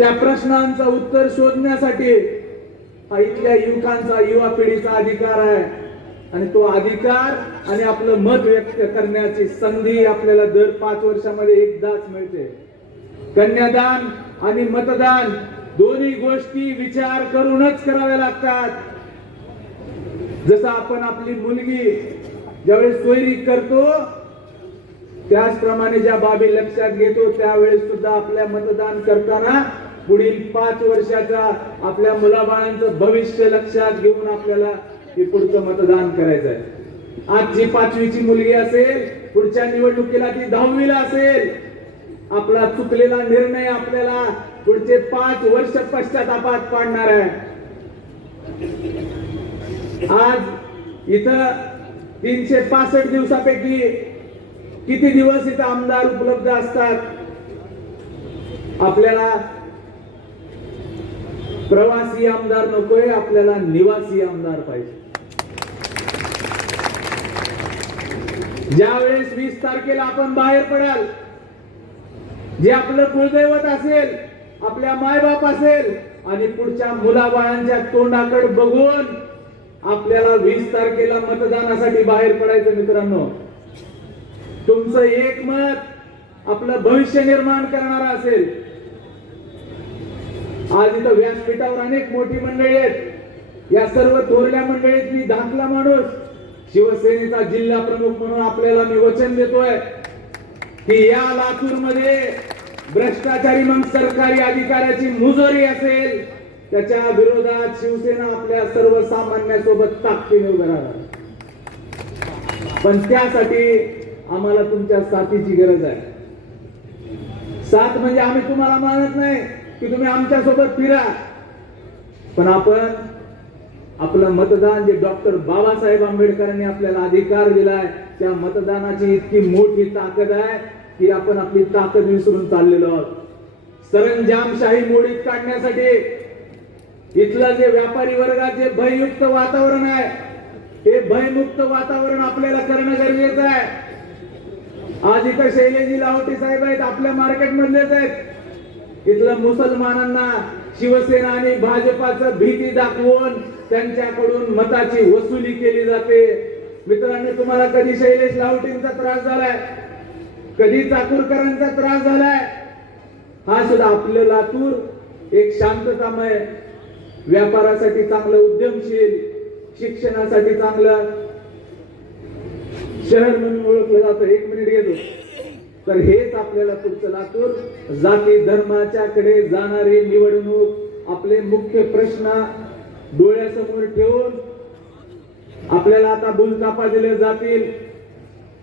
त्या प्रश्नांचं उत्तर शोधण्यासाठी हा इथल्या युवकांचा युवा पिढीचा अधिकार आहे. आणि तो अधिकार आणि आपलं मत व्यक्त करण्याची संधी आपल्याला दर पाच वर्षामध्ये एकदाच मिळते. कन्यादान आणि मतदान दोन्ही गोष्टी विचार करूनच कराव्या लागतात. जसं आपण आपली मुलगी ज्यावेळेस सोयरी करतो त्याचप्रमाणे ज्या बाबी लक्षात घेतो त्यावेळेस सुद्धा आपल्या मतदान करताना पुढील पाच वर्षाचा आपल्या मुलाबाळांचं भविष्य लक्षात घेऊन आपल्याला हे पुढचं मतदान करायचं आहे. आजची पाचवीची मुलगी असेल पुढच्या निवडणुकीला ती दहावीला असेल. आपला चुकलेला निर्णय आपल्याला पुढचे पाच वर्ष पश्चातापात पाडणार आहे. आज इथं तीनशे पासष्ट दिवसापैकी किती दिवस इथं आमदार उपलब्ध असतात? आपल्याला प्रवासी आमदार नकोय आपल्याला निवासी आमदार पाहिजे. ज्या वेळेस वीस तारखेला आपण बाहेर पडाल जे आपलं कुलदैवत असेल आपल्या मायबाप असेल आणि पुढच्या मुलाबाळांच्या तोंडाकडे बघून आपल्याला वीस तारखेला मतदानासाठी बाहेर पडायचं मित्रांनो. तुमचं एक मत आपलं भविष्य निर्माण करणार असेल. आज इथं व्यासपीठावर अनेक मोठी मंडळी आहेत. या सर्व थोरल्या मंडळीत मी धाकला माणूस शिवसेनेचा जिल्हा प्रमुख म्हणून आपल्याला मी वचन देतोय की या लातूरमध्ये भ्रष्टाचारी मग सरकारी अधिकाऱ्याची मुजोरी असेल त्याच्या विरोधात शिवसेना आपल्या सर्वसामान्यांसोबत ताकदीने उभं राहणार. पण त्यासाठी आम्हाला तुमच्या साथीची गरज आहे. साथ म्हणजे आम्ही तुम्हाला मानत नाही. की तुम्ही आमच्यासोबत फिरा. पण आपण आपलं मतदान जे डॉक्टर बाबासाहेब आंबेडकरांनी आपल्याला अधिकार दिलाय त्या मतदानाची इतकी मोठी ताकद आहे की आपण आपली ताकद विसरून चाललेलो आहोत. सरंजामशाही मोडीत काढण्यासाठी इथलं जे व्यापारी वर्गात जे भययुक्त वातावरण आहे हे भयमुक्त वातावरण आपल्याला करणं गरजेचं आहे. आज इथं शैलेजी लाहोटी साहेब आहेत आपल्या मार्केट मधलेच आहेत. इथलं मुसलमानांना शिवसेना आणि भाजपाचं भीती दाखवून त्यांच्याकडून मताची वसुली केली जाते. मित्रांनो तुम्हाला कधी शैलेश लावटींचा त्रास झालाय? कधी चाकूरकरांचा त्रास झालाय? हा सुद्धा आपलं लातूर एक शांततामय व्यापारासाठी चांगलं उद्यमशील शिक्षणासाठी चांगलं शहर म्हणून ओळखलं जातं. एक मिनिट घेतो. तर हेच आपल्याला तुमचं लातूर. जाती धर्माच्याकडे जाणारी निवडणूक आपले मुख्य प्रश्न डोळ्यासमोर ठेवून आपल्याला आता बुलतापा दिले जातील.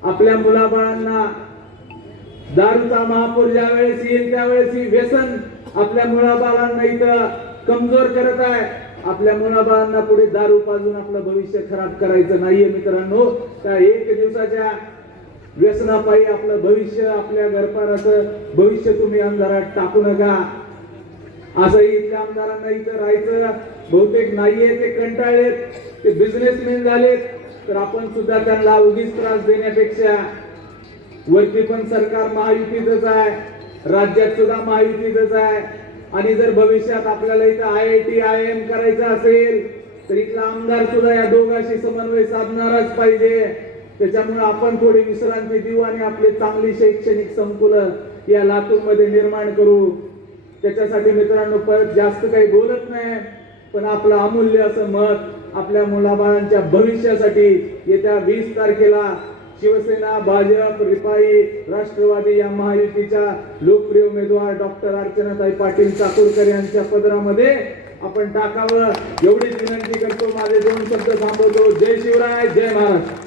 आपल्या मुलाबाळांना दारूचा महापूर ज्या वेळेस येईल त्यावेळेस ही व्यसन आपल्या मुलाबाळांना इथं कमजोर करत आहे. आपल्या मुलाबाळांना पुढे दारू पाजून आपलं भविष्य खराब करायचं नाहीये मित्रांनो. त्या एक दिवसाच्या व्यसनापायी आपलं भविष्य आपल्या घरपाराचं भविष्य तुम्ही अंधारात टाकू नका. असंही इथल्या आमदारांना इथं राहायचं बहुतेक नाहीये ते कंटाळलेत ते बिझनेसमॅन झालेत. तर आपण सुद्धा त्यांना उगीच त्रास देण्यापेक्षा वरती पण सरकार महायुतीतच आहे राज्यात सुद्धा महायुतीतच आहे. आणि जर भविष्यात आपल्याला इथं I I T I M करायचं असेल तर इथला आमदार सुद्धा या दोघांशी समन्वय साधणारच पाहिजे. त्याच्यामुळे आपण थोडी विश्रांती देऊ आणि आपली चांगली शैक्षणिक संकुलन या लातूरमध्ये निर्माण करू. त्याच्यासाठी मित्रांनो परत जास्त काही बोलत नाही पण आपलं अमूल्य असं मत आपल्या मुलाबाळांच्या भविष्यासाठी येत्या वीस तारखेला शिवसेना भाजप रिपाई राष्ट्रवादी या महायुतीच्या लोकप्रिय उमेदवार डॉक्टर अर्चनाताई पाटील चाकूरकर यांच्या पदरामध्ये आपण टाकावं. एवढीच विनंती करतो. माझे दोन शब्द थांबवतो. जय शिवराय जय महाराष्ट्र.